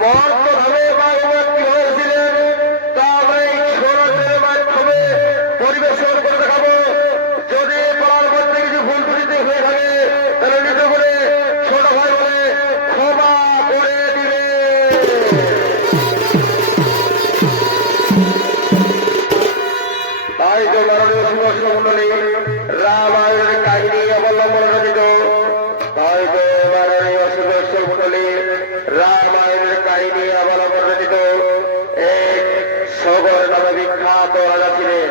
মর্তভাবে ভাগবত কি হয়েছিলেন তা আমরা এই ছোড়াদের মাধ্যমে পরিবেশন করে দেখাবো। যদি বলার মধ্যে কিছু ভুল ত্রুটি হয়ে থাকে তাহলে নিজ করে ছোট ভাই বলে ক্ষমা করে দিবে। তাই তো মাননীয় সুদর্শন মন্ডলী রামায়ণের কাহিনী অবলম্বনে রচিত, তাই তো মাননীয় সুদর্শন মন্ডলী রামায়ণের কাহিনী অবলম্বন রচিত এক সগর নামে বিখ্যাত রাজা ছিলেন।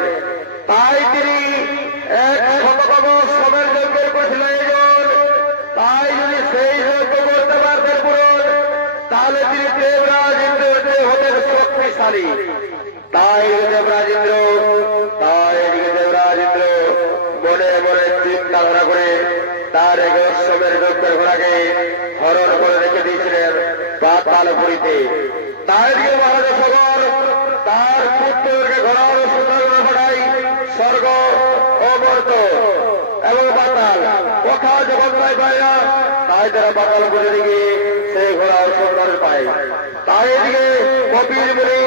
তাই তিনি এক শততম সমের যজ্ঞের করেছিলেন একজন। তাই যদি সেই যজ্ঞ করতে পারতেন পূরণ, তাহলে তিনি দেবরাজ ইন্দ্রের চেয়ে হতেন শক্তিশালী। তাই দেবরাজ ইন্দ্র মনে মনে চিন্তাধারা করে তার এক সমের যজ্ঞের ঘোড়াকে হরণ করে রেখে দিয়েছিলেন পাতালপুরীতে। তাই দিকে মহারাজা সগর তার পুত্রকে ঘোড়ার সুন্দর পাঠাই স্বর্গ অমর্ত এবং পাতাল কোথাও যখন পায় পায় না, তাই তারা পাতালপুরে দিকে সেই ঘোড়ার সুন্দর পায়। তাই এদিকে কপিল মুনি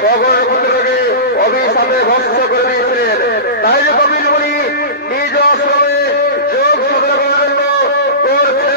সগর পুত্রকে অভিশাপে ভস্ম করে দিয়েছিলেন। তাই যে কপিল মুনি নিজ আশ্রমে যোগ সাধনা করার জন্য করছেন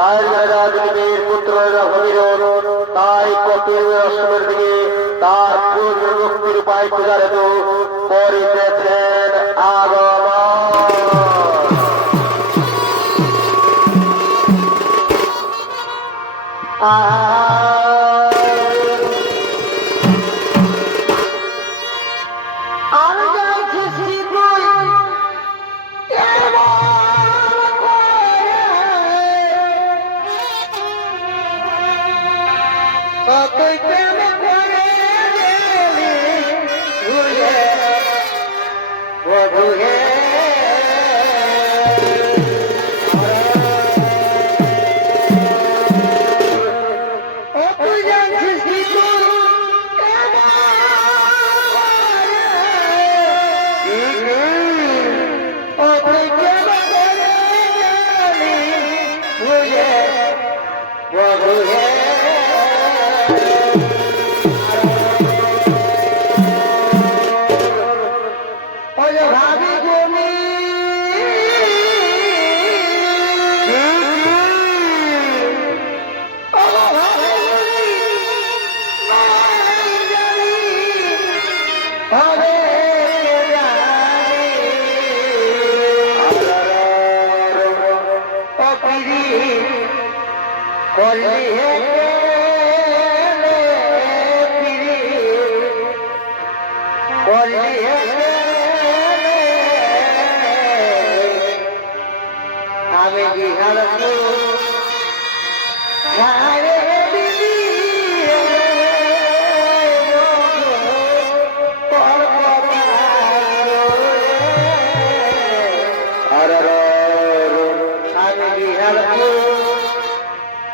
তাই রাজনীতির পুত্ররা ভগীরথ তাই কপিল অষ্টমের দিকে তার পূর্ণ মুক্তির উপায় খুঁজার তো করিতেছেন আগমন। আমি বিহার আমি বিহার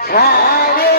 ছাড়ে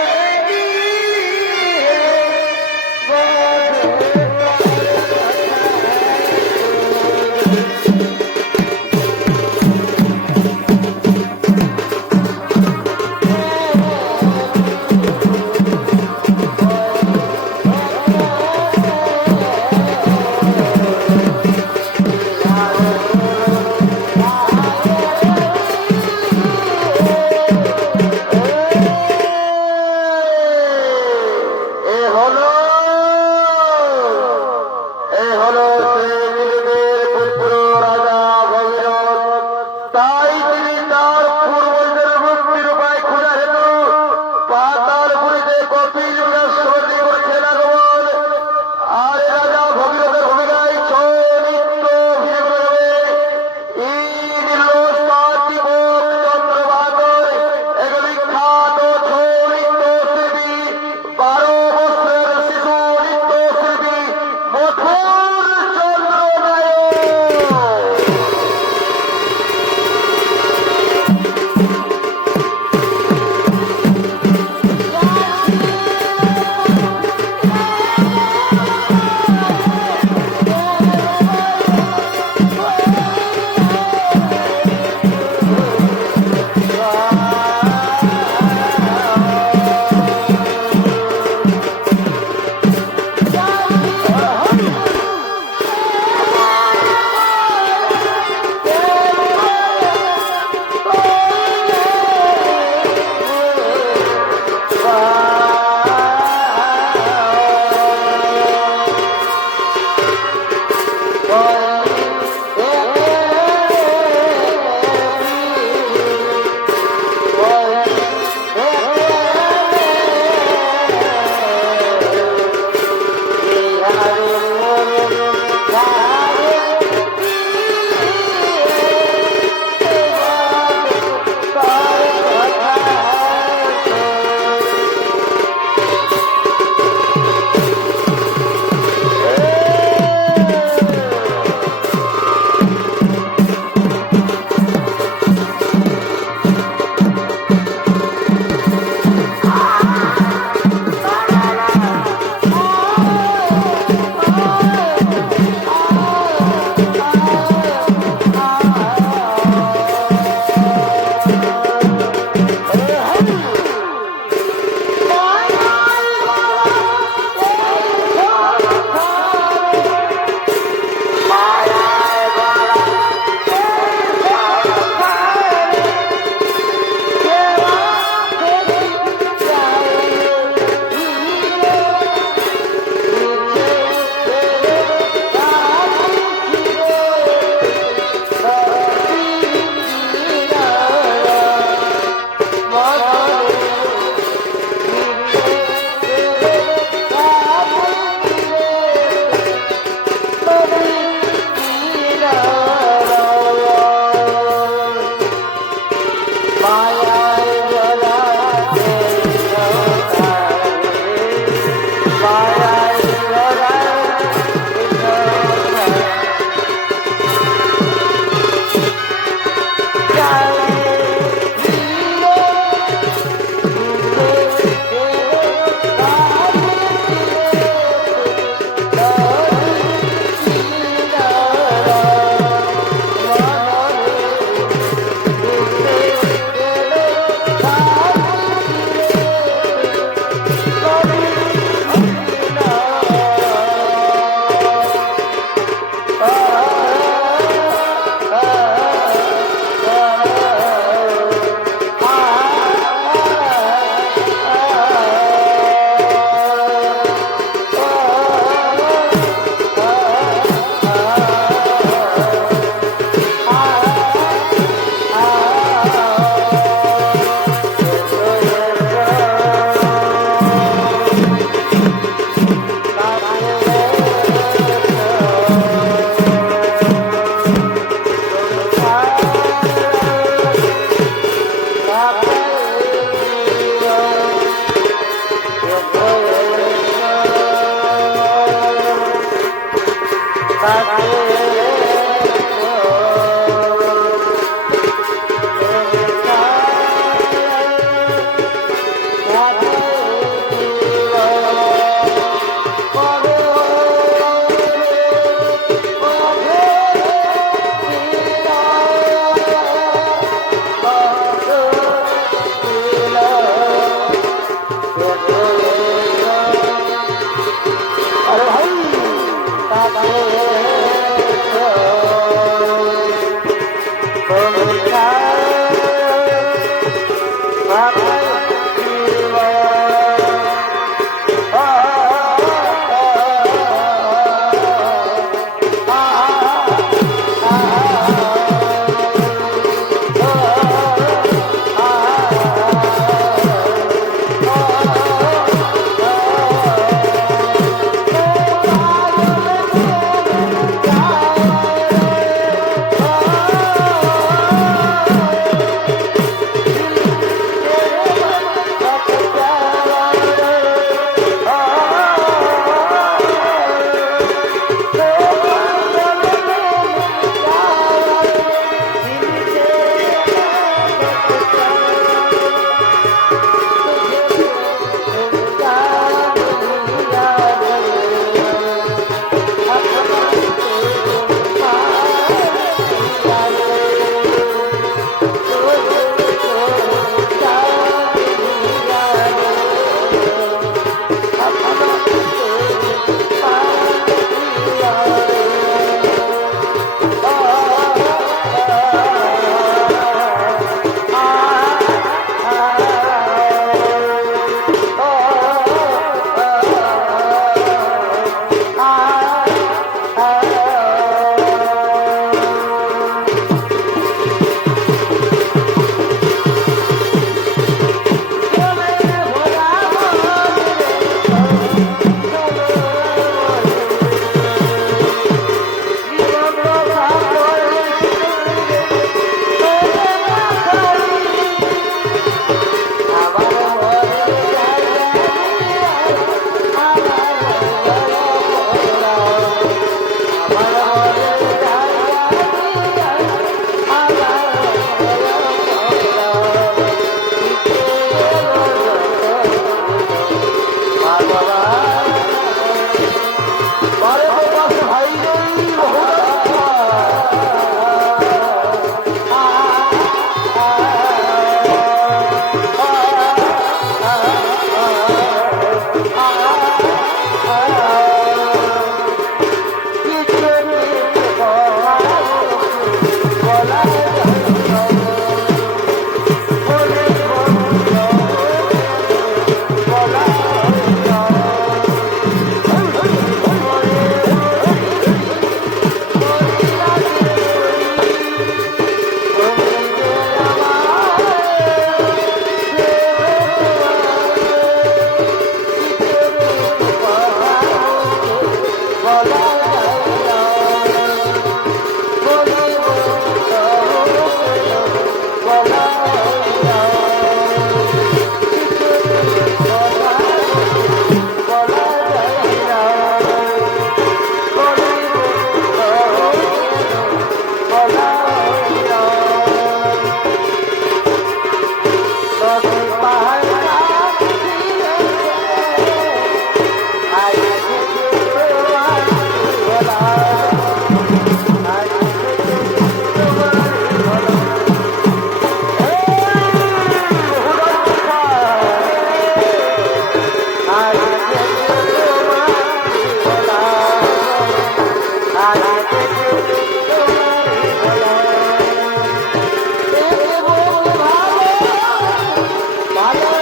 Bye.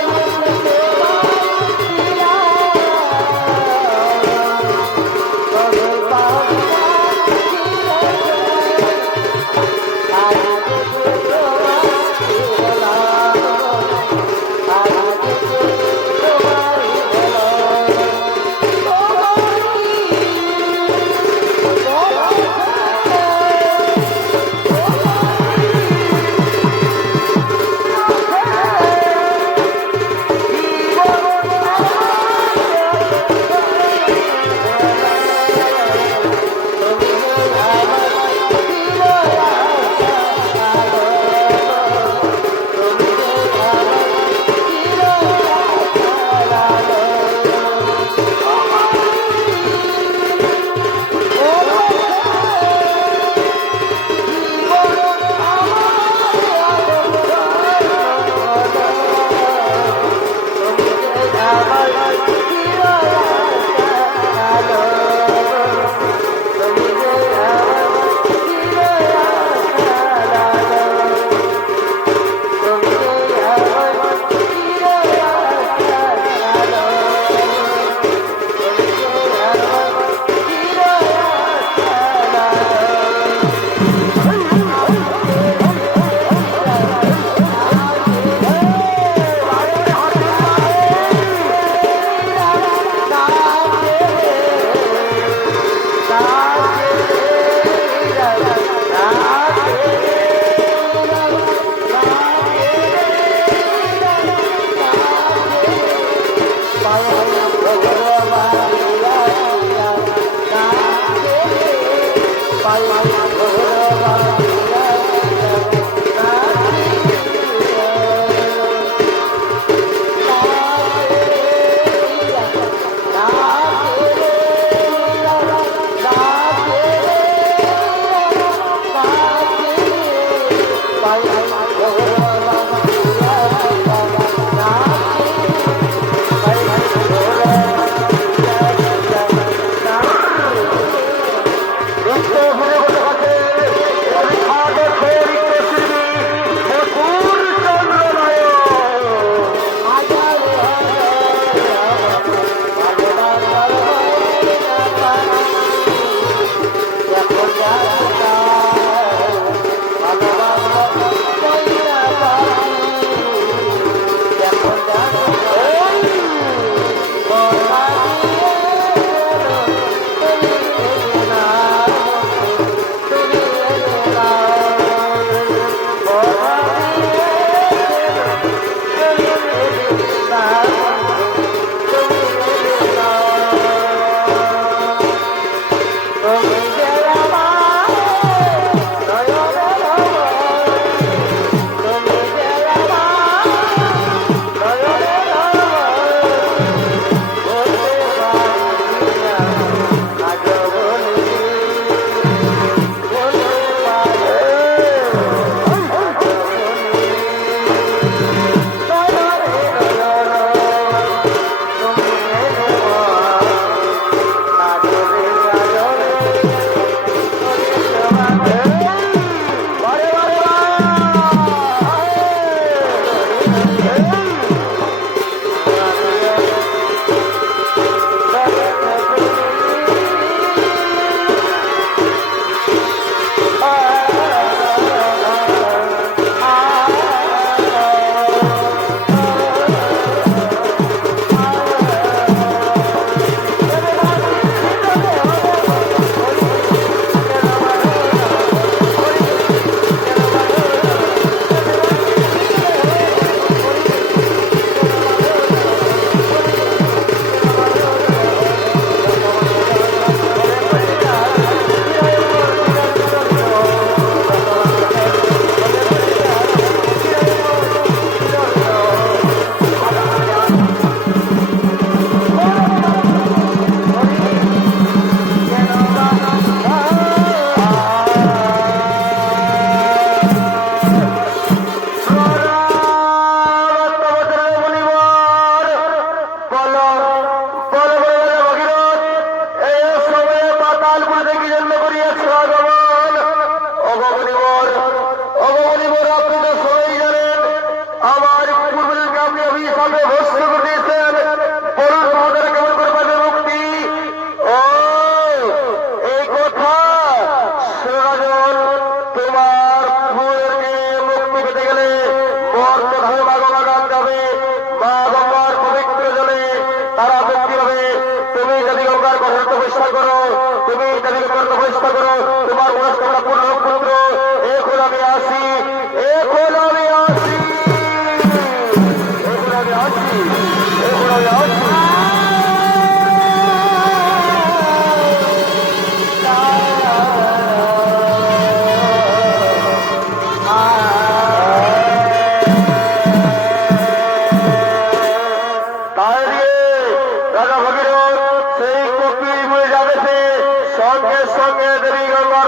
সঙ্গে সঙ্গে দেবী গঙ্গা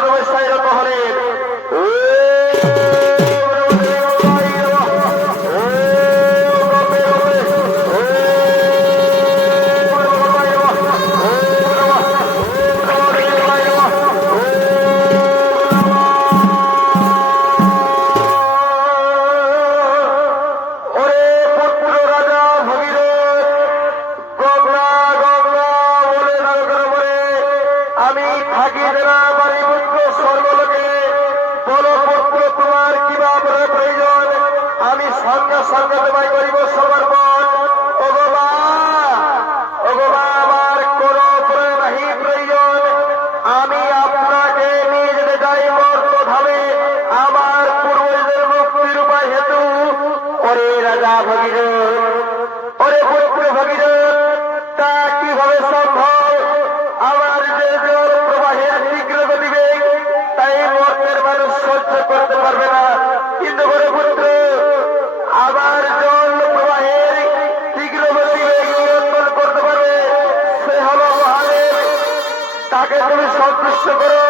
স্পর্শ করো,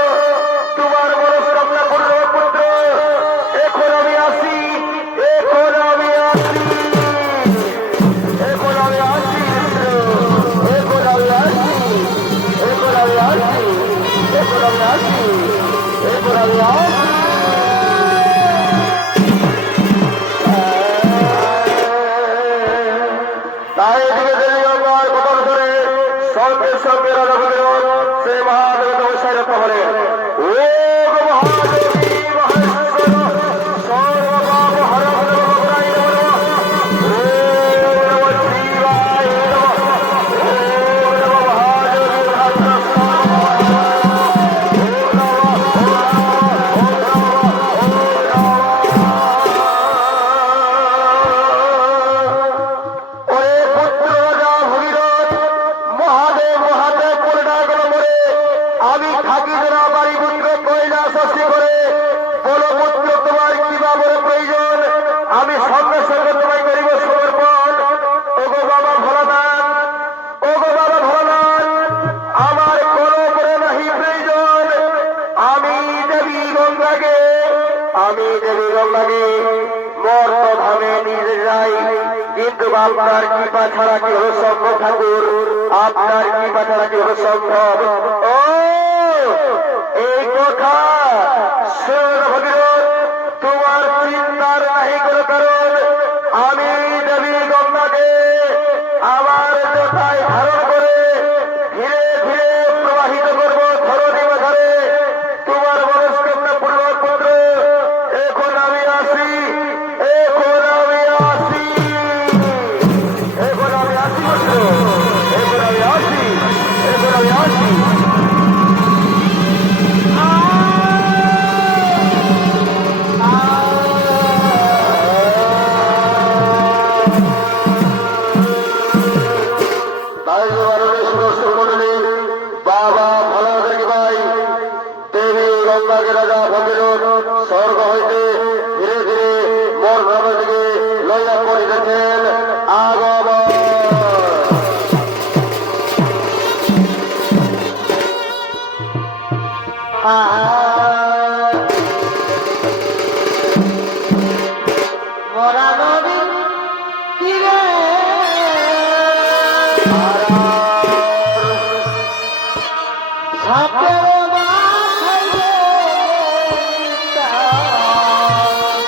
তোমার মনস্কামনা পূর্ণ পুত্র। এখন আমি আসি, এখন আমি আসি, এখন আমি আসি, এখন আমি আসি, এখন আমি আসি, এখন আমি আসি, এখন আমি আসি। তাই দিকে দেবী গঙ্গার বদল করে সঙ্গে সঙ্গে রাজা ভগীরথ সে মহাদেবতা বসাইরত হলেন। ও মহাদেবী মহেশ্বর সর্বপাপ হরং নমঃ নমঃ। ওম নমঃ শিবায় নমঃ। ওম নমঃ মহাদেবী ভদ্রস্বামী নমঃ। ওম নমঃ ওম নমঃ ওম নমঃ। ওরে পুত্র রাজা ভগীরথ, মহাদেব মহাদেব বলে ডাকল বলে, আমি থাকি না বাড়ি পুত্র কৈলাস আসি করে। বলো পুত্র তোমার কি বাবার প্রয়োজন, আমি সঙ্গে সঙ্গে তোমায় করিব সমর্পণ। ওগো বাবা ভোলানাথ, ওগো বাবা ভোলানাথ, আমার কোনো করে নাহি প্রয়োজন। আমি দেবী গঙ্গাকে, আমি দেবী গঙ্গাকে মর্তধামে নিয়ে যাই, কিন্তু আপনার কৃপা ছাড়া কি হলো সম্ভব ঠাকুর? আপনার কৃপা ছাড়া কি হলো সম্ভব? ও এই কথা শোন ভগীরথ, তোমার চিন্তার নাহি কোনো কারণ। আমি দেবী গঙ্গাকে আমার জটায় ধারণ করে ধীরে ধীরে প্রবাহিত করবো ধরণী মাঝারে। তোমার মনস্কামনা পূর্ণ পুত্র। এখন আমি আসি, এখন আমি আসি, এখন আমি আসি পুত্র, এখন আমি আসি, এখন আমি আসি। তাই মাননীয় সদস্য মন্ডলী, বাবা ভোলানাথের ভাই দেবী গঙ্গাকে রাজা ভগীরথ স্বর্গ হইতে ধীরে ধীরে মোর গ্রামের দিকে লইয়া করিতেছেন আগমন। মরা নদীর তীরে সাপের মাথায়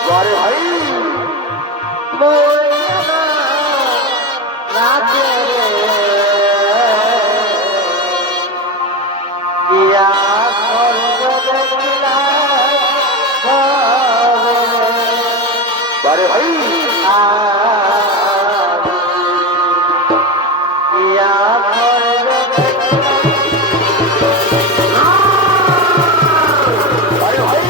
বারে ভাই রাতে ইয়া স্বর্গ দেখিলাম বারে ভাই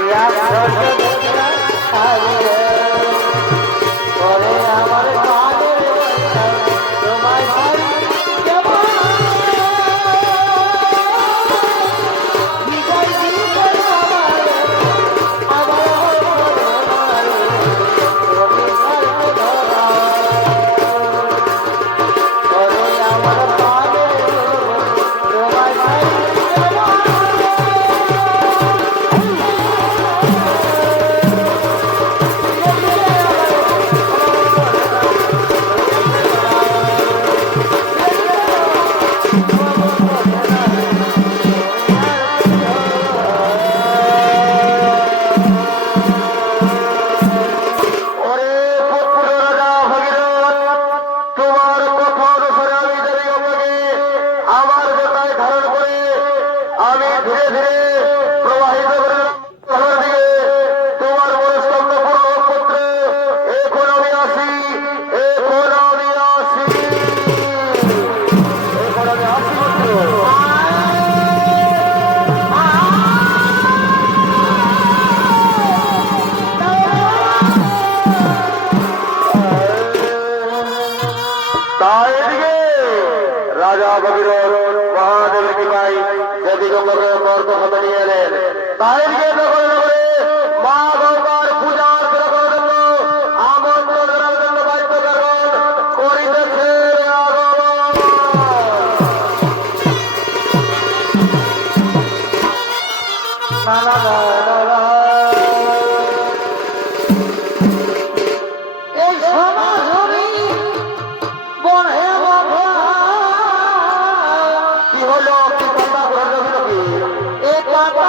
ইয়া স্বর্গ বারে ভাই ধীরে প্রবাহিত করে তোমার মনস্কামনা পূর্ণ পুত্র দেবী গঙ্গাকে বর্গ হাতে নিয়ে এলেন। তাই গিয়ে নগরে নগরে মা গঙ্গার পূজা অর্চনা করার জন্য আমন্ত্রণ জানার জন্য বাদ্যকারগণ করিতেছে আগমন। এই সমাজনী বনে বাবা কি হলো? কি কথা বলল কি? এ পাতা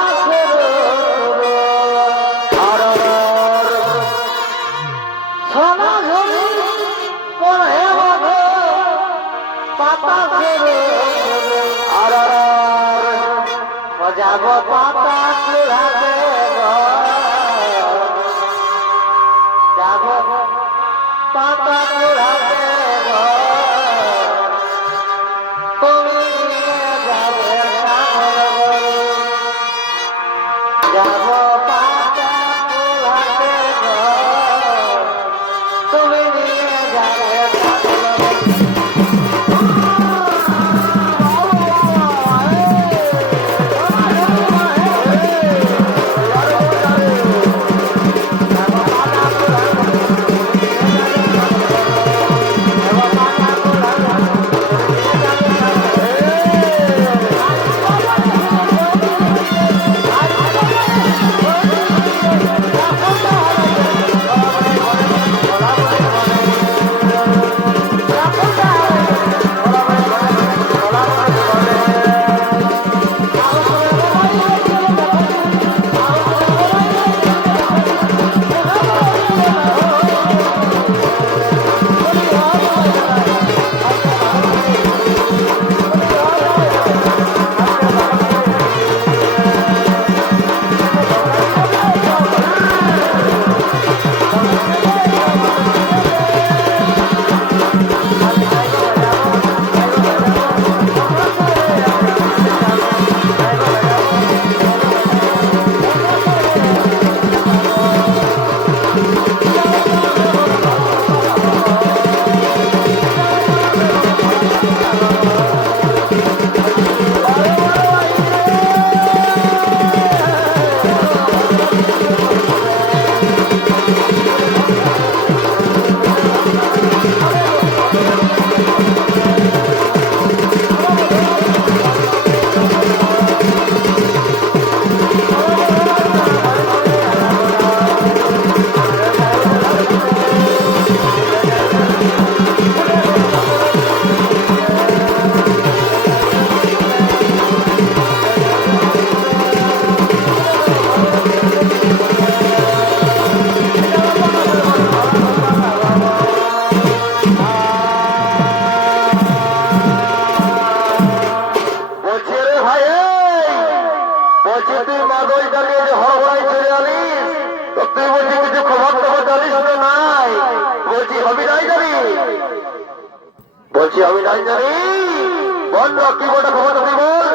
আর সমাজনী বনে বাবা পাতা আর যাব পাতা কুড়াতে যাব পাতা কুড়াতে তুমি যাবে যাব পাতা কুড়াতে তুমি যাবে বলছি আমি নাই জানি বল কি বলটা খবর তুই বল।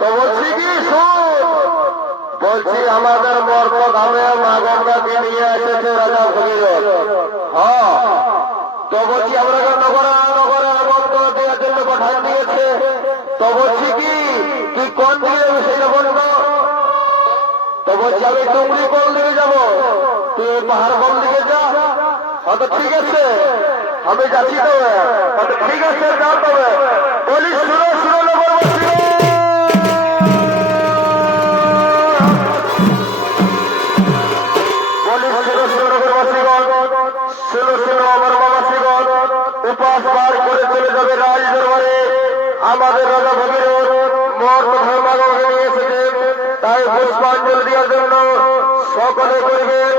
তো বলছি কি শোন, বলছি আমাদের মর্ম ধামে মা গঙ্গাকে নিয়ে এসেছে রাজা ভগীরথ। হ্যাঁ, তো বলছি আমরা নগরে নগরে মন্ত্র দেওয়ার জন্য পাঠান দিয়েছে। তো বলছি কি তুই কোন দিকে সেইটা বলবো। তো বলছি আমি ডুমরি কোন দিকে যাবো, তুই পাহাড় কোন দিকে যা। হয়তো ঠিক আছে আমি যাচ্ছি, তো হয়তো ঠিক আছে যা। তবে বলি শুনো শুনো নগরবাসী, বলি শুনো শুনো নগরবাসীগণ, শুনো শুনো আমার বাবাসীগণ, উপাস পার করে চলে যাবে রাজ দরবারে। আমাদের রাজা ভগীরথ মর্ত ধর্মাগমকে নিয়ে এসেছে, তাই পুষ্পাঞ্জলি দেওয়ার জন্য সকলে করবেন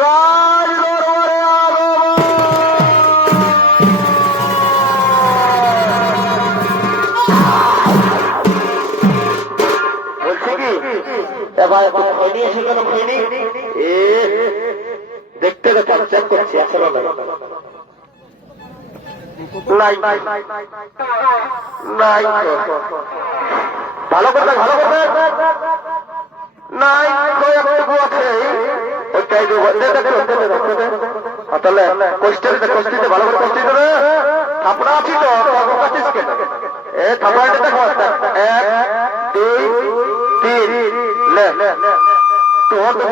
রাজ দরবারে আগমন। বলছি কি এবার খৈনি এসে কেন খৈনি এ দেখতে দেখো চেক করছি আসলে নাই নাই নাই ভালো করতে ভালো করতে নাই একটু আছে ওইটাই তাহলে কষ্টিতে কষ্টিতে ভালো করে কষ্টি দেবে। থাপড়া আছি তো থাপড়া আছিস কেন? এ থাপড়াটা দেখো এক দুই তিন লে তোর তো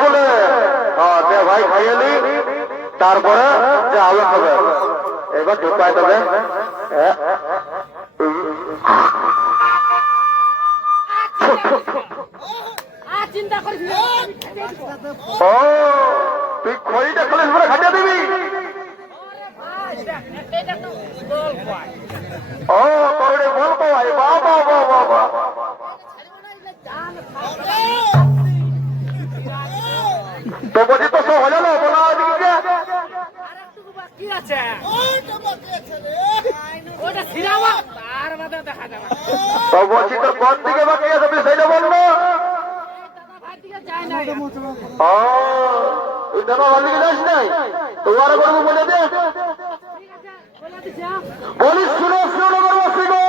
বলে হ্যাঁ দে ভাই খাইয়ে তারপরে যা হবে হবে এবার ঢুকাই দেবে চিন্তা করিস না। ও তুই খড়িটা খোলিস পরে খাটিয়ে দিবি ও তোর বল পাই বাবা বাবা বাবা তো বলছি তো সব হলো না বলা ওদিকে কি আছে ওটা সিরাবা তার বাদে দেখা যাবে। তো বলছি তোর কোন দিকে বাকি আছে তুই সেইটা বললো ভাই দিকে যায় না। ও তুই দাদা ভালো দিকে যাস নাই তোমার করবো বলে দে ঠিক আছে বলে দিছি। বলিস শুনে শুনে করবো শিখো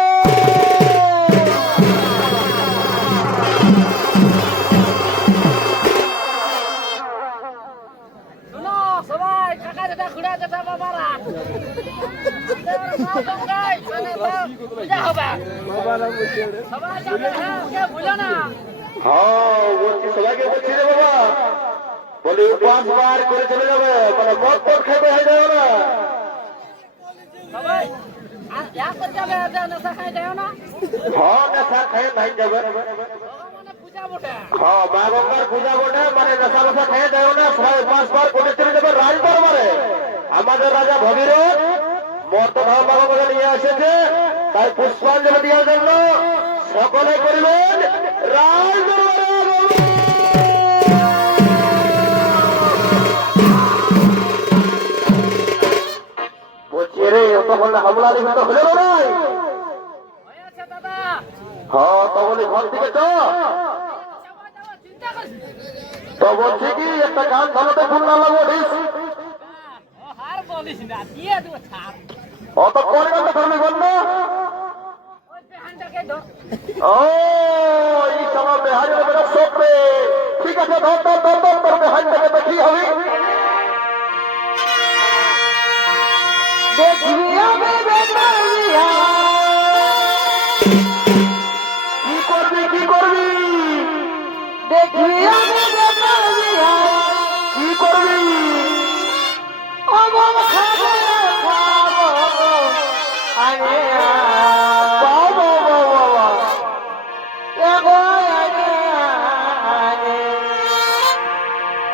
শোনো সবাই কাকা যেটা ঘুরা যেটা বাবারা সবাই যাবে হ্যাঁ কে ভুলো না। হ্যাঁ বলছি সবাইকে বলছি রে বাবা বলি উপাস বার করে চলে যাবে মানে মদ পদ খাইতে হয়ে যাবে না সবাই আর এক করে যাবে নেশা খাই যাও না। হ্যাঁ নেশা খেয়ে নাই যাবে মানে পূজা বটে। হ্যাঁ মা গঙ্গার পূজা বটে মানে নেশা মেশা খেয়ে যাবে না সবাই উপাস বার করে চলে যাবে রাজ দরবারে আমাদের রাজা ভগীরথ মর্ত ভাব বাবা নিয়ে এসেছে তাই পুষ্পাঞ্জলি দেওয়ার জন্য সকলে করিবেন রাজ দরবারে বলছি রে অত বললে হামলা দেখে তো হলো নাই হয়েছে দাদা হ্যাঁ তো বলি ঘর থেকে তো সবাই যাবো চিন্তা করিস না। তো বলছি কি একটা গান ধরাতে ফুল না লাগবো ডিস ও হার বলিস না দিয়ে দেবো ছাড় অত পরে গানটা ধরবি বলল ওই পেহানটাকে ধর। ও এই সময় বেহারের বেরো সোপরে ঠিক আছে ধর বেহার থেকে দেখি হবে দেখিয়া বেবেলিয়া কি করবি দেখিয়া বেবেলিয়া কি করবি অমন খাবো আরে বাবা বাবা এগো আরে আরে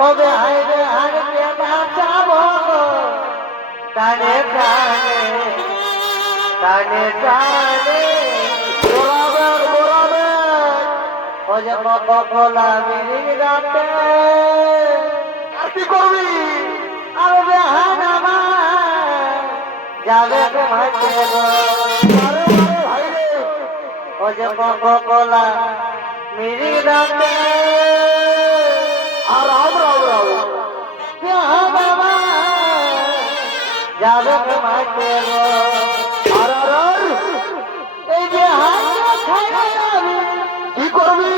ওবে হাইরে হাইরে নাচাবো টানে টানে টানে টানে গোলাবে ও যে কলা মিলি রাতে আর কি করবি আর বেহানামা যাবে মাঝে আরে ভাই রে ও যে কলা মিলি রাতে আর রাও বেহানামা যাবে মাঝে আর এই যে হাতে ছাড়াবি কি করবি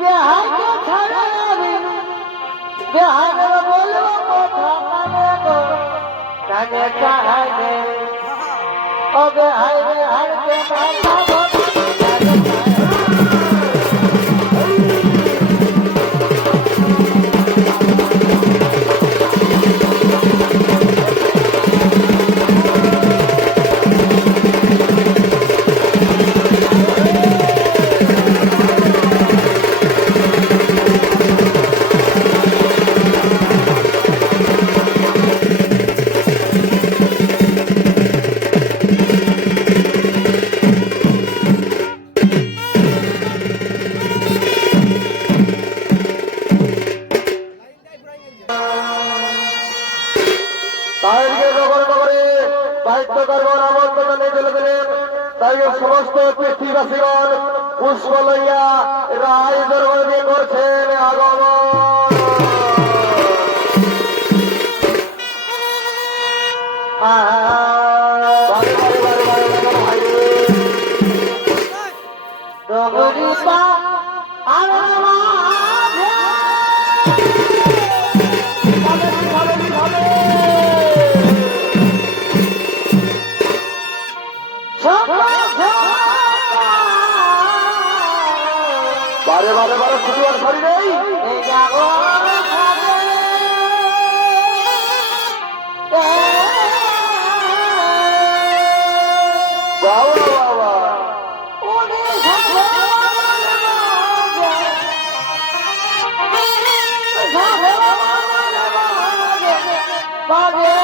যে হাতে ছাড়াবি বেহানা বলবো কথা কানে গো কানে কানে ওবে হাইরে হাইরে নাচাবো তাইকে নগরে দায়িত্ব কারবার আমন্ত্রণ নিয়ে চলে গেলেন তাই সমস্ত পৃথিবীবাসীগণ পুষ্প লইয়া রায় দরবার দিয়ে করছেন আগমন ডগরিপা আরমা সব বারে বারে বারে শুধু আর ছাড়ি নেই। এই জাগর থাকে বাবা বাবা উনি থাকে বাজে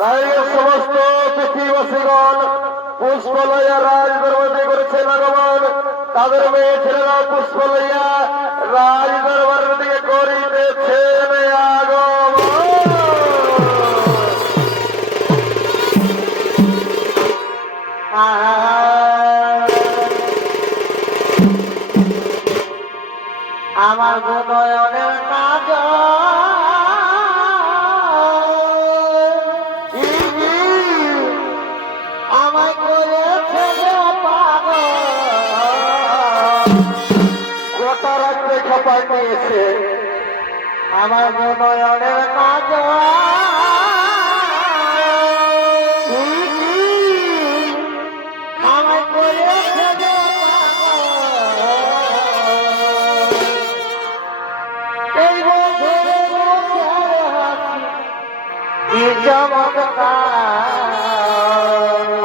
তাই সমস্ত পৃথিবীবাসীগণ পুষ্প লইয়া রাজ দরবারে করেছে ভগবান। তাদের মেয়ে ছেলেরা পুষ্প লইয়া রাজ দরবারের দিকে করিতেছেন আগমন। আমার নয়নের কাজ আমায় করেছে পাগল গোটা রাত্রে খপায় নিয়েছে। আমার নয়নের কাজ আমায় করেছে এই চমৎকার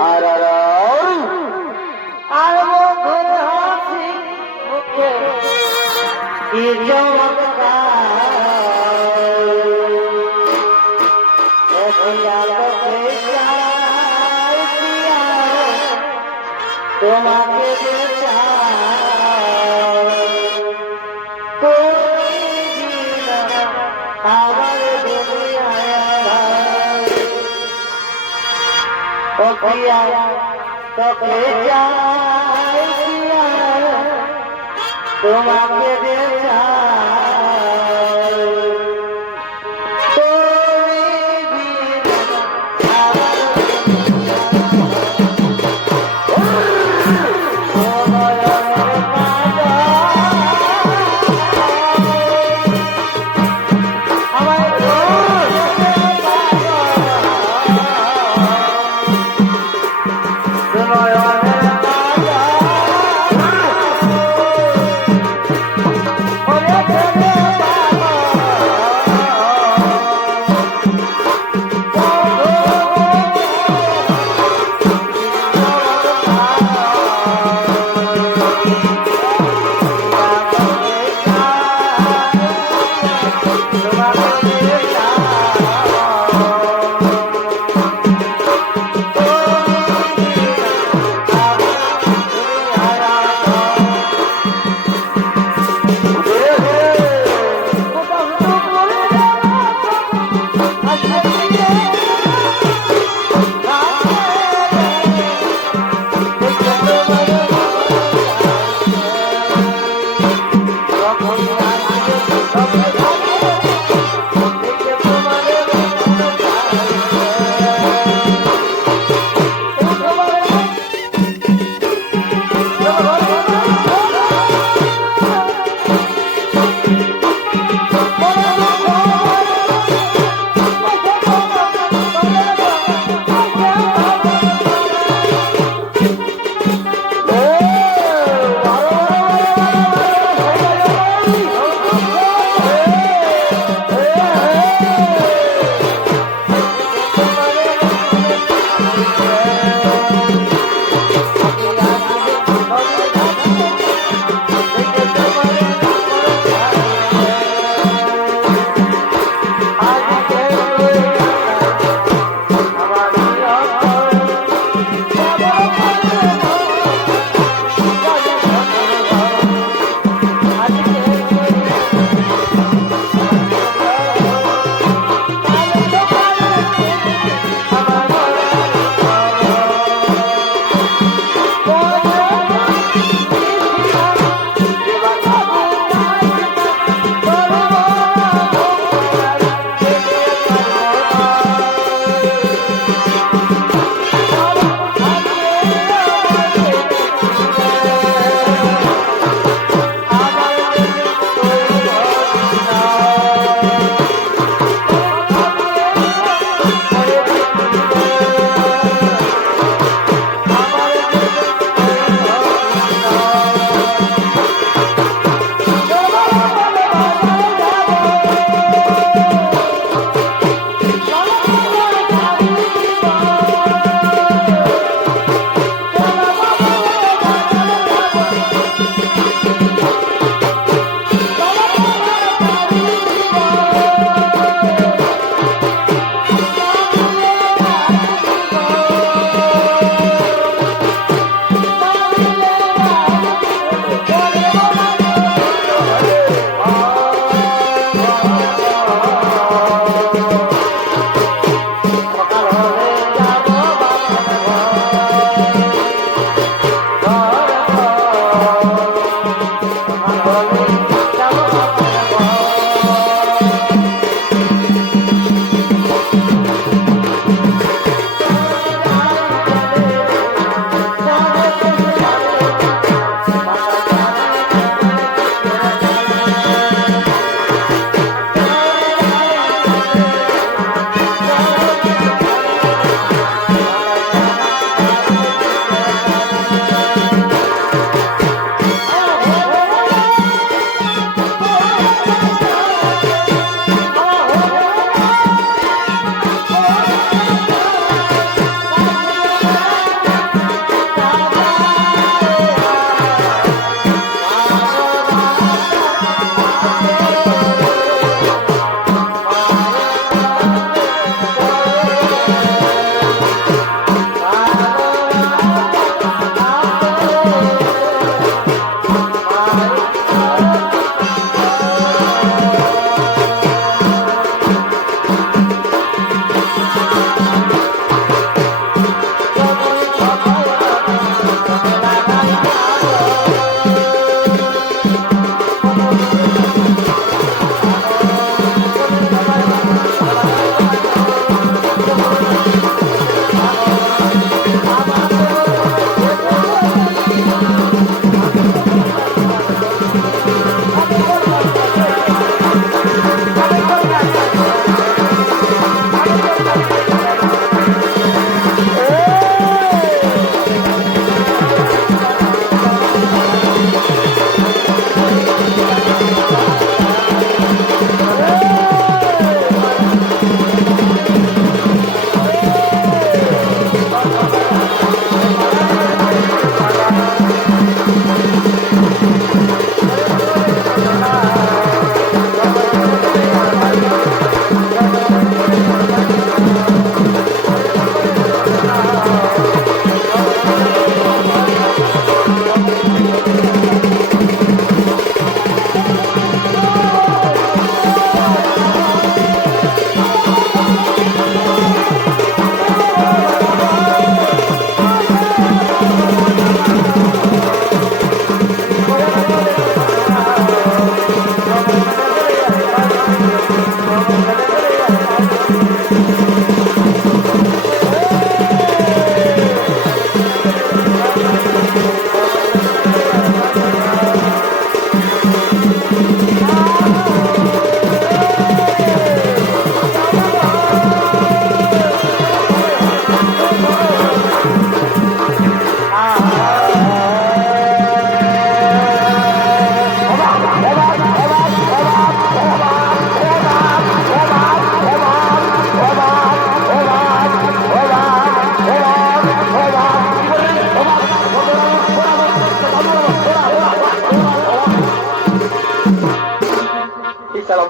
আর আর আর মুখের হাসি মুখে কি তোমাকে আমার তোকে তোমাকে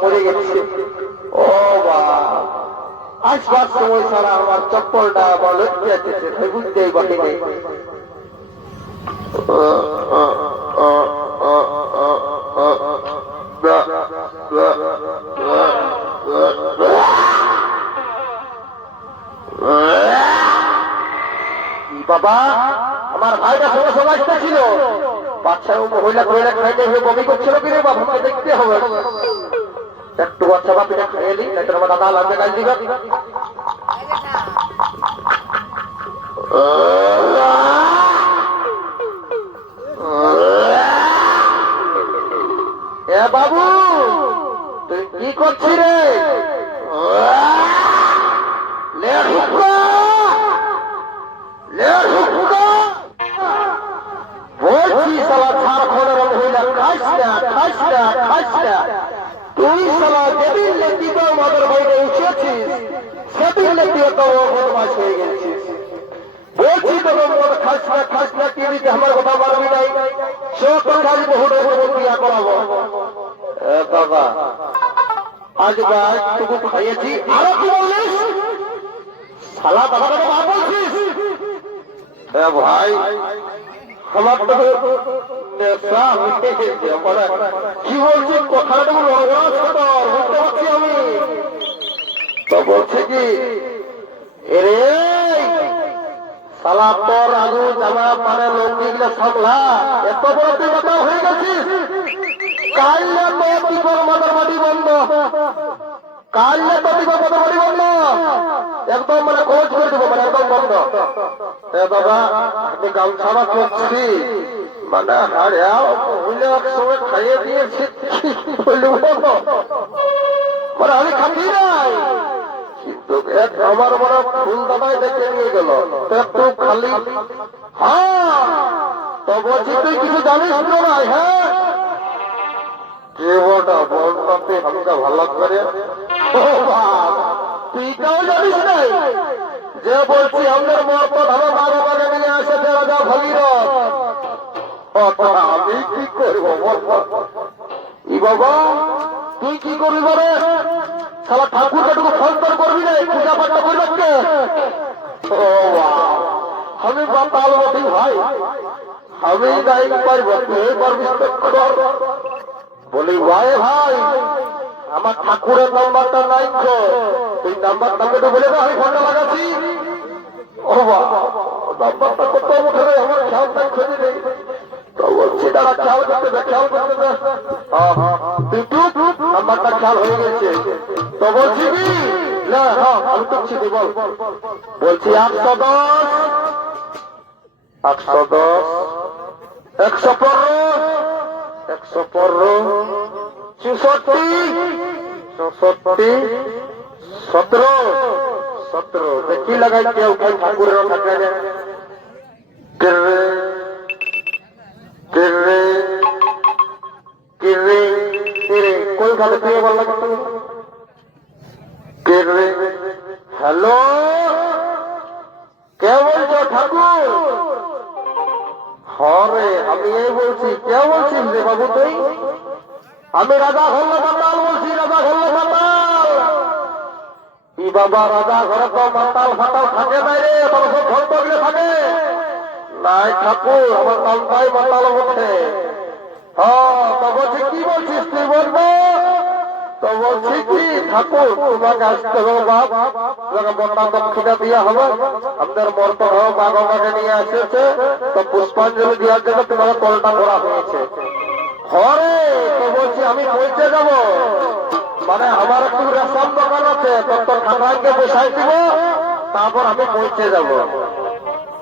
মরে গেছে। ও বাবা, আসবার সময় ছাড়া আমার চপ্পলটা আমার লক্ষ্যে আছে, বুঝতেই পারিনি। বাবা, আমার ভাইটা সঙ্গে সঙ্গে আসতেছিল, বাচ্চা মহিলা মহিলা খাইতে হয়ে বমি করছিল কিনে বাবাকে দেখতে হবে। একটু বাচ্চা বাপিটা খাইয়ে দিই, না আমার দাদা লাগবে কাজ দিবে। এ বাবু, তুই কি করছি রে? বলছি সালা ঝাড়খণ্ডের মহিলা খাইস না, খাইস না, খাইস না। তুই সালা যেদিন লেখি তো আমাদের বাইরে উঠেছিস, সেদিন লেখি তো বদমাস হয়ে গেছিস। বলছি তো খাইস না, খাইস না, টিভিতে আমার কথা মারবি নাই, সব খালি বহু বিয়া করাবো। বাবা, আজ একটুকু খাইয়েছি, আরো কি বললিস? সালা দাদা দাদা মা বলছিস? ভাই, আমার তো নেশা হয়ে গেছে। কি বলছি কথাটা বুঝতে পারছি আমি। তো বলছে কি রে সালা তোর আগু জামা পারে লঙ্গি গুলো সামলা এত বড় তুই কথা হয়ে গেছিস কাইলে তো কি কর মাদার বাড়ি বন্ধ কাইলে তো কি কর মাদার বাড়ি বন্ধ একদম মানে খোঁজ করে দেবো মানে একদম বন্ধ এ বাবা আমি গামছাড়া করছি মানে মহিলার সঙ্গে খাইয়ে দিয়েছি মানে আমি খাবি নাই কিন্তু আমার মনে ফুল দাদাই দেখে নিয়ে গেল একটু খালি হ্যাঁ তো বলছি তুই কিছু জানিস তো নাই হ্যাঁ কেবটা বলতে হালকা ভালো করে তুই তাও জানিস নাই যে বলছি আমাদের মর্ত ধরো মা বাবাকে নিয়ে এসেছে রাজা ভগীরথ আমি কি করবো ই বাবা তুই কি করবি বলে সালা ঠাকুরকে টুকু ফলতর করবি না পূজা পাঠটা করবে ও আমি বাতাল বটি ভাই আমি গাই পারব তুই পারবি বলি ভাই ভাই আমার ঠাকুরের নাম্বারটা নাই তুই নাম্বারটা কেটে বলে আমি ফোনটা লাগাচ্ছি ও নাম্বারটা কত উঠে আমার খেয়াল নাই খুঁজে নেই বলছি তারা খেয়াল করতে খেয়াল করতে নাম্বারটা খেয়াল হয়ে গেছে তো বলছি কি না হ্যাঁ আমি তো চিনি বল বলছি 110 115 কি লাগাই কেউ ঠাকুরের কোন ভাবে তুই বল হ্যালো কে বলছো ঠাকুর হরে আমি এই বলছি কে বলছিস রে বাবু তুই আমি রাজা ঘল্লা মাতাল বলছি রাজা ঘল্লা মাতাল ই বাবা রাজা ঘরে তো মাতাল ফাতাল থাকে নাই রে তোমার সব ঘর তগলে থাকে নাই ঠাকুর আমার নামটাই মাতাল বলছে হ্যাঁ তো বলছি কি বলছিস তুই বলবো তো বলছি কি ঠাকুর তোমাকে আসতে হবে বাপ তোমাকে বন্যা দক্ষিণা দিয়া হবে আপনার মর্ত হোক মা গঙ্গাকে নিয়ে এসেছে তো পুষ্পাঞ্জলি দেওয়ার জন্য তোমাকে কলটা করা হয়েছে হরে তো বলছি আমি পৌঁছে যাব মানে আমার একটু রেশন দোকান আছে তোর ঠান্ডাকে বসাই দিব তারপর আমি পৌঁছে যাব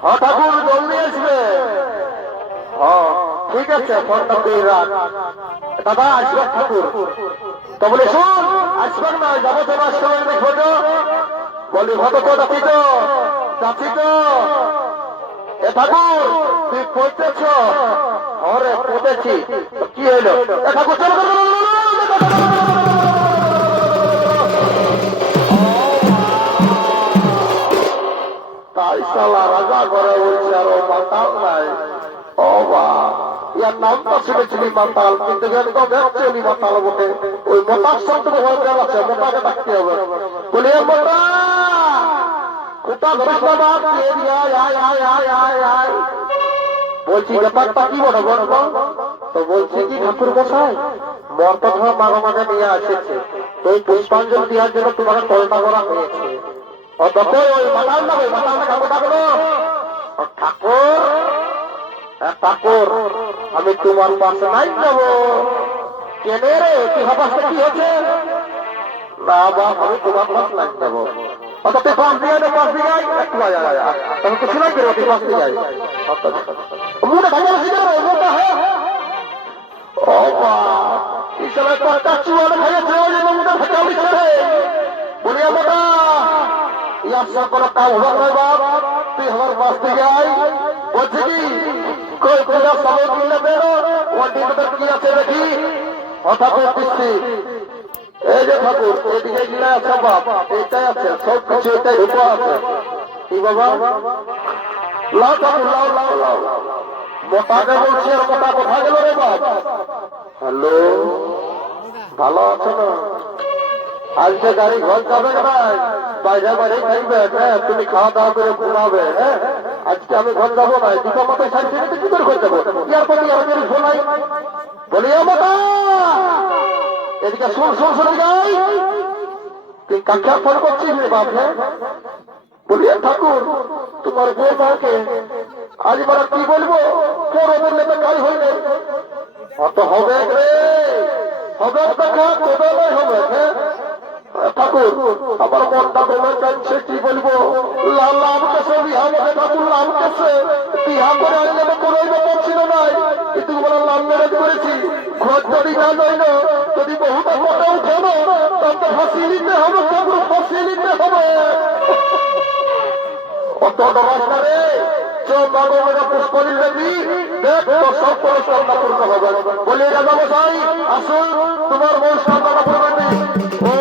হ্যাঁ ঠাকুর জলদি আসবে হ্যাঁ ঠিক আছে ফোনটা তুই রাখ দাদা আসবে ঠাকুর তো বলে শোন আসবেন না যাবো তো রাষ্ট্রপতি খোঁজো বলি হতো তো ডাকি তো যাচ্ছি তো এ ঠাকুর তুই পড়তেছ হরে পড়েছি কি হইলো এ ঠাকুর চলো তাই শালা রাজা ঘরে বলছে আর ও মাতাল নাই ও বা ইয়ার নামটা শুনেছিলি মাতাল কিন্তু একদম একচুয়ালি মাতাল বটে ওই মোটার সঙ্গে হয়ে গেল আছে মোটাকে ডাকতে হবে বলি মোটা কোটা ধরিস না বাপ বলছি ব্যাপারটা কি বড় বড় তো বলছি কি ঠাকুর বসাই মর্ত ধরা মাগো মাঝে নিয়ে আসেছে তো ওই পুষ্পাঞ্জলি দেওয়ার জন্য তোমাকে কলটা করা হয়েছে ও দেখো ওই মাতালটা কাকু ডাকলো ঠাকুর ঠাকুর আমি তোমার পাশে নাই যাব কেনে রে তুই পাশে কি হচ্ছে না বাপ আমি তোমার পাশ নাই যাব অত তুই পাশ দিয়ে পাশ দিয়ে যাই একটু তখন কিছু নাই করে তুই পাশ দিয়ে যাই মুখে ভালো মুখটা হ্যাঁ ও বা এই সময় কটা চুয়ালে খাইয়েছে ওই মুখটা ফাঁকা উঠেছে রে বলিয়া মোটা ইয়ার সব কোনো কাম হবার নয় বাপ তুই আমার পাশ দিয়ে যাই বলছি কি कोई पूरा समय मिले बेरो वो डिक्टर की আছে দেখি হঠাৎ দিচ্ছি এই যে ঠাকুর এদিকে গিলা আছে বাপ এটাই আছে সব কিছু এটাই রূপ আছে কি বাবা লাও ঠাকুর লাও মোটাকে বলছি আর মোটা কোথা গেল রে বাপ হ্যালো ভালো আছো না আজকে গাড়ি ঘর যাবে না বাইরে বাইরে খাইবে হ্যাঁ তুমি খাওয়া দাওয়া করে ঘুমাবে হ্যাঁ আজকে আমি ঘর যাবো না দুটো মতো সার্টিফিকেট কি করে যাবো ইয়ার প্রতি আমাদের শোনাই বলি মোটা এদিকে শুনে যাই তুই কাকে ফোন করছিস রে বাপ হ্যাঁ বলিয়া ঠাকুর তোমার বৌমাকে আজ বলা কি বলবো পরে বললে তো কাজ হইলে অত হবে রে হবে দেখা কোথায় হবে ঠাকুর আমার মনটা তোমার কাছে কি বলবো লাভ কাছে বিহা মনে ঠাকুর লাভ কাছে বিহা করে আনলে তো কোনো ব্যাপার ছিল না কিন্তু বলে লাভ মেরেজ করেছি ঘর তৈরি না নয় না যদি বহুটা ফটো উঠে না তাহলে তো ফাঁসিয়ে নিতে হবে ঠাকুর ফাঁসিয়ে নিতে হবে অত রাস্তা রে পুষ্পনী দেবী দেখ সব করে সন্ধ্যা পূর্ণ হবে বলে রাজা মশাই আসুন তোমার বউ সন্ধ্যা পূর্ণ ও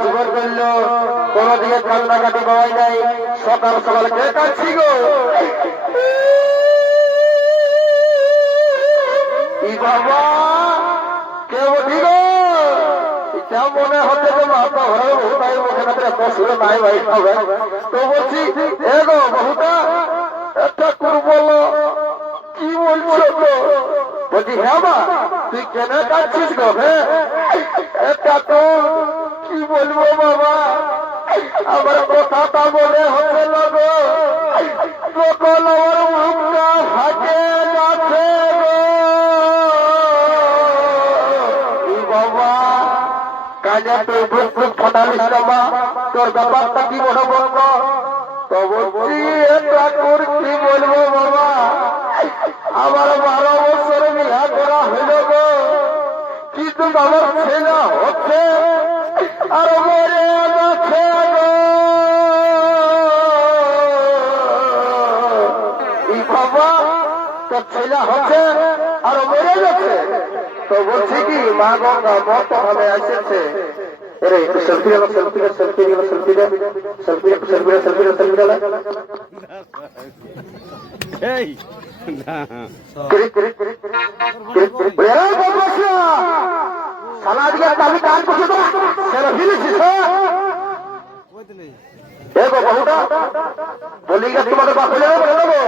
জীবন করল কোনদিকে কান্নাকাটি পাওয়াই নাই সকাল সকাল কে কাটছি গো বাবা কে বলি গো এটা মনে হচ্ছে যে মাতা ঘরে বহুটাই মুখে না এত সুরে নাই ভাই হবে তো বলছি এ গো বহুটা একটা করবো কি বলছো তো বলছি হ্যাঁ বা তুই কেন কাটছিস গো হ্যাঁ এটা তো কি বলবো বাবা আমার কথাটা মনে হচ্ছে লগো সকল আমার মুখটা ফাটে যাচ্ছে বাবা কাজে তুই বুক ফাটালিস বাবা তোর ব্যাপারটা কি মনে বলবো তো বলছি এটা তোর কি বলবো বাবা আমার 12 বছর বিয়া করা হইল গো কিন্তু আমার ছেলে হচ্ছে আর মরে যাচ্ছে বাবা তোর ছেলে হচ্ছে আর মরে যাচ্ছে তো বলছি কি মা গঙ্গা মত ভাবে আসছে अरे सेल्फी वाला सेल्फी का सेल्फी वाला सेल्फी दे सेल्फी सेल्फी सेल्फी सेल्फी डाला এই ক্রিক ক্রিক ক্রিক ক্রিক ক্রিক এরা বসা সালা দিয়া আমি কান করতে তো সেলফি লিছিস দেখো বহুটা বলিগা তোমাদের বাপ বলে দেবো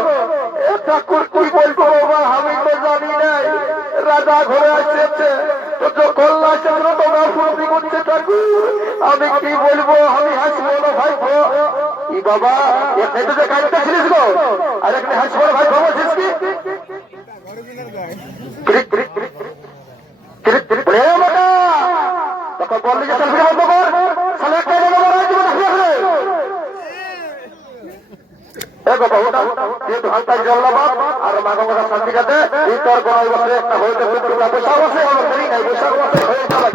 এ ঠাকুর কি বলবো বাবা আমি তো জানি নাই রাজা ঘরে আসছে তো যখন আসছে তোমরা ফুর্তি করছে ঠাকুর আমি কি বলবো আমি হাসবো না ভাই ই বাবা এখানে তো যে কাজটা ছিলিস গো আর এখানে হাসবো না ভাই বলছিস কি ক্রিক ক্রিক ক্রিক ক্রিক ক্রিক রে বাবা তখন বললি যে সেলফি বন্ধ কর সালা একটা জায়গা বড় জীবন আসবে দেখো বহুটা যেহেতু হালকা জল বাপ আর মাগো মাগা শান্তি কাটে এই তোর গড়াই বসে একটা হইতে পয়সা বসে আমার দেরি নাই পয়সা বসে হয়ে যাবে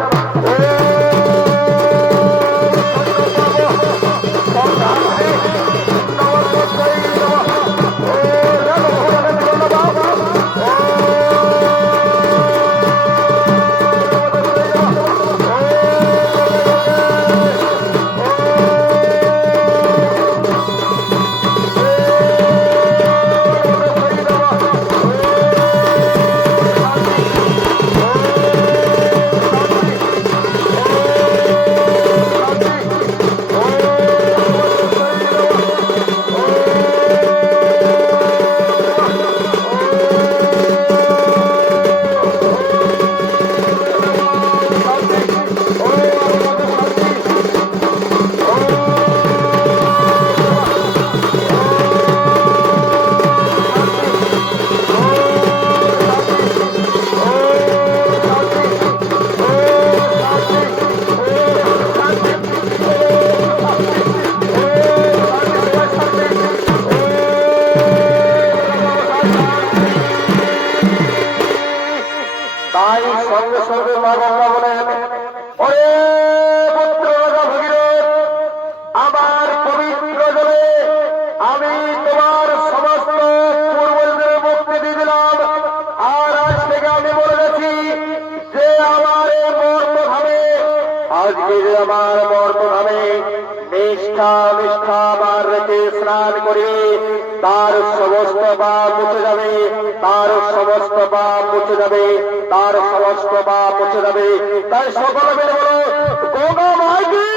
আজকে যে আমার বর্তমানে নিষ্ঠাবার রেখে স্নান করে তার সমস্ত পাপ মুছে যাবে, তার সমস্ত পাপ মুছে যাবে, তার সমস্ত পাপ মুছে যাবে। তাই সকলে মিলে বলো গঙ্গা মাইকি,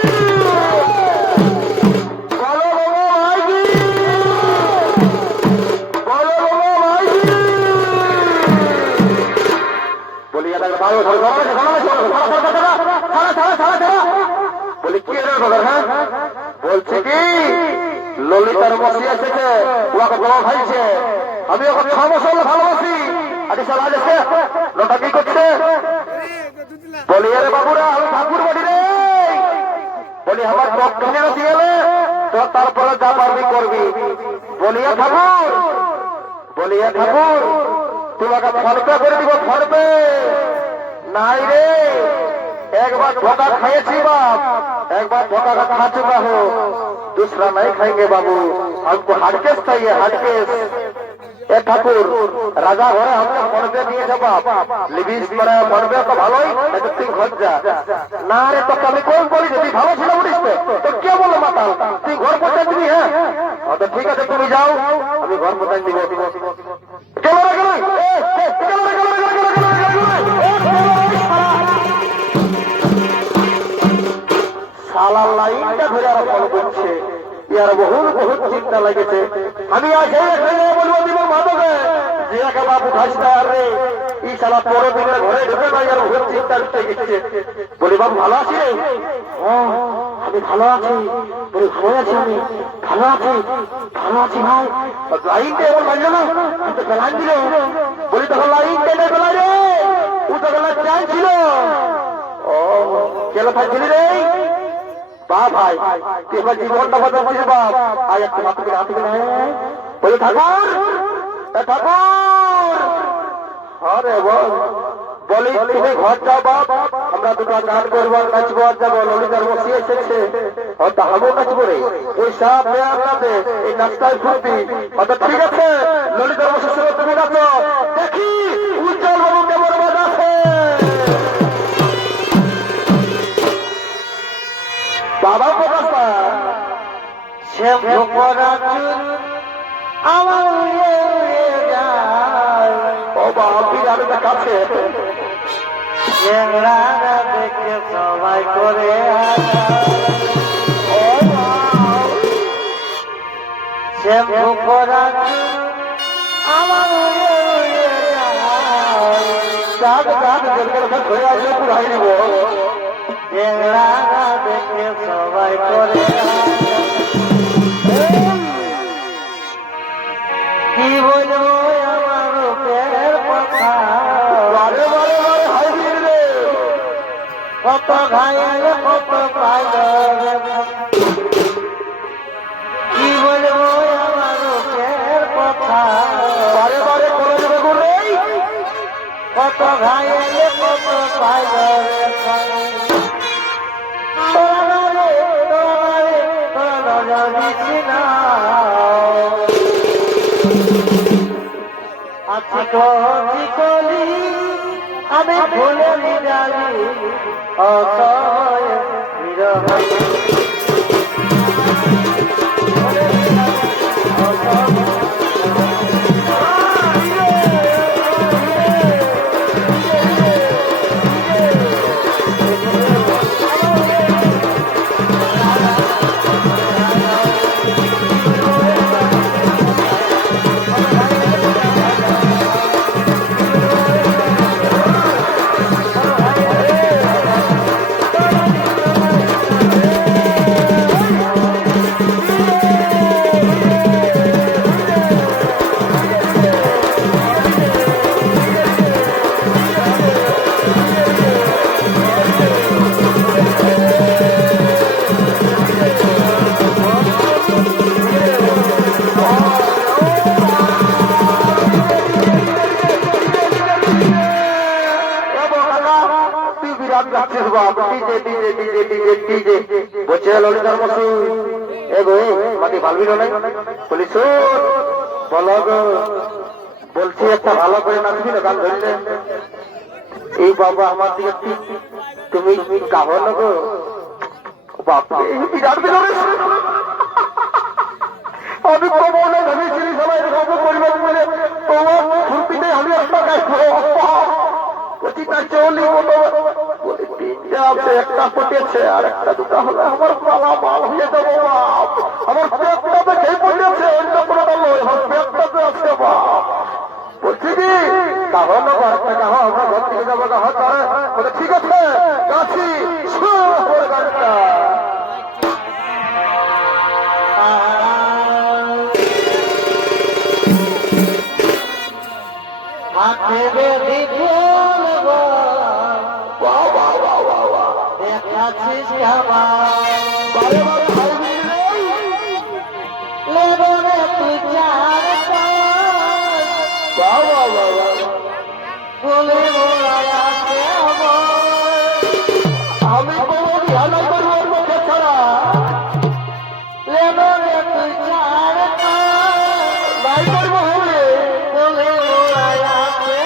বলো গঙ্গা মাইকি, বলো গঙ্গা মাইকি। বলি এটা ভালো বলি কি হ্যাঁ বলছি কি ললিতার বসি এসেছে, ওকে বড় খাইছে, আমি ওকে 6 বছর ভালোবাসি। আরে সালা দেখে লোটা কি করছে, বলি আরে বাবুরা আমি ঠাকুর বাড়ি রে, বলি আমার দক্ষিণে রসি গেলে তো তারপরে যা পারবি করবি। বলিয়া ঠাকুর, বলিয়া ঠাকুর তোমাকে ফলপে করে দিব, ফলপে নাই রে, একবার ধোকা খাইছি বাপ, একবার धोखा का खा चुका हो, दूसरा नहीं खाएंगे बाबू, हमको हार्डकेस चाहिए, हार्डकेस। ए ठाकुर राजा घरे हमको फनबे दिए जब लिबिस पड़े फनबे तो ভালোই, नहीं तो तुम घर जा ना रे। तो कभी कौन बोली तुम ভালো ছিল বলিস তো क्या बोलो माताल, तुम घर पहुंचा दिबी। হ্যাঁ तो ठीक है তুমি যাও, আমি ঘর পৌঁছাই দিব। চলো রে চলো, চলো রে চলো রে চলো রে সালা লাইনটা ধরে আর ফলো করছে, ইয়ার বহুত চিন্তা লাগেছে। আমি আজ বলবো দিবর মাধবে যে একা বাবু খাসটা রে এই সালা পরে দিনের ঘরে ঢুকে না, ইয়ার বহুত চিন্তা উঠে গেছে। বলি বাবু ভালো আছি রে? আমি ভালো আছি। বলি ভালো আছি, আমি ভালো আছি, ভালো আছি ভাই। লাইনটা এবার লাগলো না, তো বেলান দিল। বলি তখন লাইন কেটে বেলা রে, ও তো বেলা চাই ছিল। ও কেন থাকছিলি রে বা ভাই, তুই এবার জীবনটা কথা বলিস বাপ। আজ একটা হাত থেকে বলি ঠাকুর, ঠাকুর আরে বল, বলি তুমি ঘর যাও বাপ, আমরা দুটো গান করবো, নাচবো, আর যাবো। ললিতার বসিয়ে এসেছে, হয়তো আমিও নাচবো রে, ওই সাপ আপনাদের এই নাচটাই ফুর্তি। হয়তো ঠিক আছে ললিতার বসে ছিল, তুমি নাচো, দেখি উজ্জ্বল বাবু কেমন বাজাচ্ছে। বাবা কথা সে ভোকরা চুল আমার উড়ে উড়ে যায়, ও বাপি আরো কাছে চেংড়ারা দেখে সবাই করে সে ভোকরা চুল আমার উড়ে উড়ে যায়, চাঁদ চাঁদ জলকে ধরে আসলে পুরাই দিব। চেংড়ারা দেখে সবাই করে কি বলবো আমার রূপের কথা, বারে বারে বারে হাইবির রে, কত ঘায়াল কত পাইল, কি বলবো আমার রূপের কথা, বারে বারে করে যাবে করে কত ঘায়াল কত পাইল। আমি ভুলে যাবি অসহায় বিরহ, বলছে ললিতার মশু এগো মাটি ভালবি নাই বলিস বলো গো, বলছি একটা ভালো করে নাচবি না গান ধরলে। এই বাবা আমার দিকে তুমি কাহন গো বাপরে বিরাট বিরাট আমি কমনে ভেবেছিলি সবাই এরকম পরিবার মিলে তোমার ফুর্তিতে আমি একটা গাইবো প্রতিটা চলি মতো তিনটে আছে একটা ফুটেছে আর একটা দুটা হলে আমার পালা মাল হয়ে যাবো বাপ আমার পেটটাতে খেয়ে পড়েছে অন্য কোনো নয় আমার পেটটাতে আছে বাপ বলছি কি কাহন বার্তা কাহ আমরা ঘর থেকে যাবো কাহ তারা ঠিক আছে যাচ্ছি গাড়িটা হাতে বেঁধে দেখাচ্ছিস আমার লেবরে তুই চার বলে আছে আমি কোনো ধ্যান করবো মুখে ছাড়া লেবরে তুই চার নাই করবো হবে বলে আছে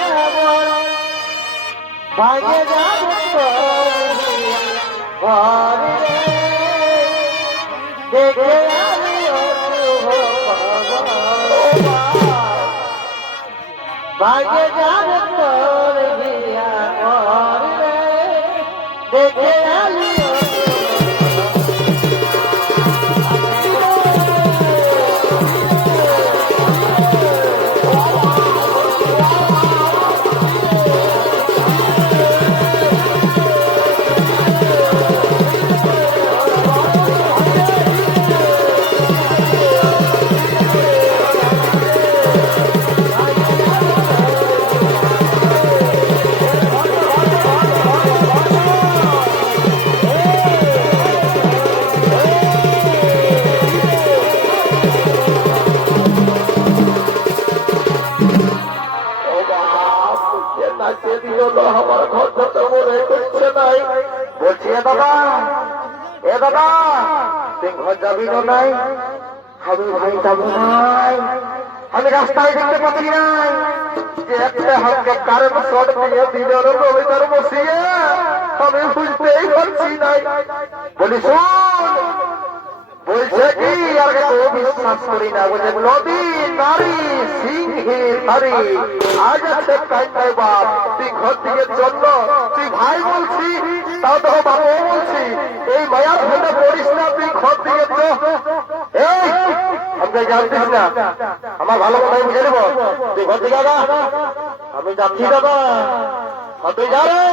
ভাগে যাবে ঘরে দেখে আমি ভাগে যাবে তোর বিয়া ঘরে দেখে আমি আমার ঘর যত মনে করছে নাই বলছি এ দাদা তুই ঘর যাবি তো নাই আমি ভাই যাবো নাই আমি রাস্তায় দেখতে পাচ্ছি নাই যে একটা হামকে কারেন্ট শর্ট দিয়ে দিলের রবিদার বসিয়ে আমি বুঝতেই পারছি নাই বলি শোন বলছে কি আর কেউ বিশ্বাস করি না বলছে নদী নারী সিংহী নারী আজ আছে কাইটাই বাপ তুই ঘর থেকে জন্য তুই ভাই বলছি তাও তো বাবাও বলছি এই মায়ার ভেতরে পড়িস না তুই ঘর থেকে এই আমি জানতিস না আমার ভালো কথাই বুঝে নেব তুই ঘর থেকে আমি যাচ্ছি দাদা তুই যা রে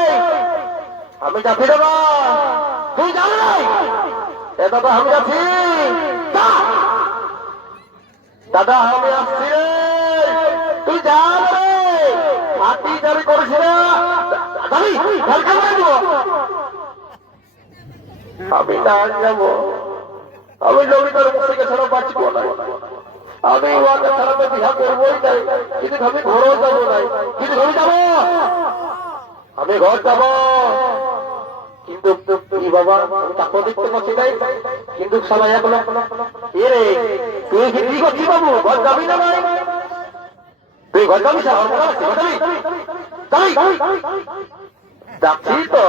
আমি যাচ্ছি দাদা তুই যা রে এ দাদা আমি যাচ্ছি দাদা আমি আসছি রে তুই যা রে হাতি জারি করিস না আমি না যাবো আমি জমিদার মুখে ছাড়া বাঁচবো না আমি ওয়াকে ছাড়া তো বিহা করবোই নাই কিন্তু আমি ঘরও যাবো নাই কিন্তু ঘরে যাবো আমি ঘর যাবো কিন্তু কি বাবা চাকর দেখতে পাচ্ছি তাই কিন্তু সবাই এখন এ রে তুই কি করছিস বাবু ঘর যাবি না ভাই তুই ঘর যাবি যাচ্ছি তো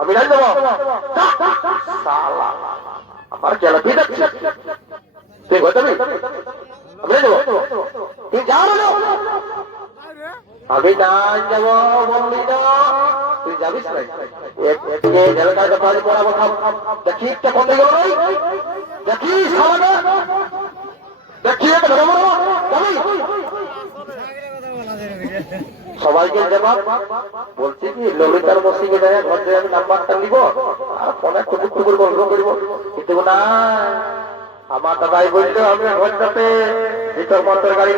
আমি রাজ যাবো আমার গেল তুই যাচ্ছিস তুই ঘর যাবি আমি যাবো তুই যা আমি না যাবো বললি না তুই যাবিস না এলাকার কাছে পড়াবো দেখি একটা কমে গেল নাই দেখি দেখি সবাইকে জবাব বলছি কি ললিতার মসজিদে যায় ঘর থেকে আমি নাম্বারটা নিব আর ফোনে টুকুর টুকুর গল্প করব কিন্তু না আমার দাদাই বললো আমি ঘরটাতে ভিতর মন্ত্রের গাড়ি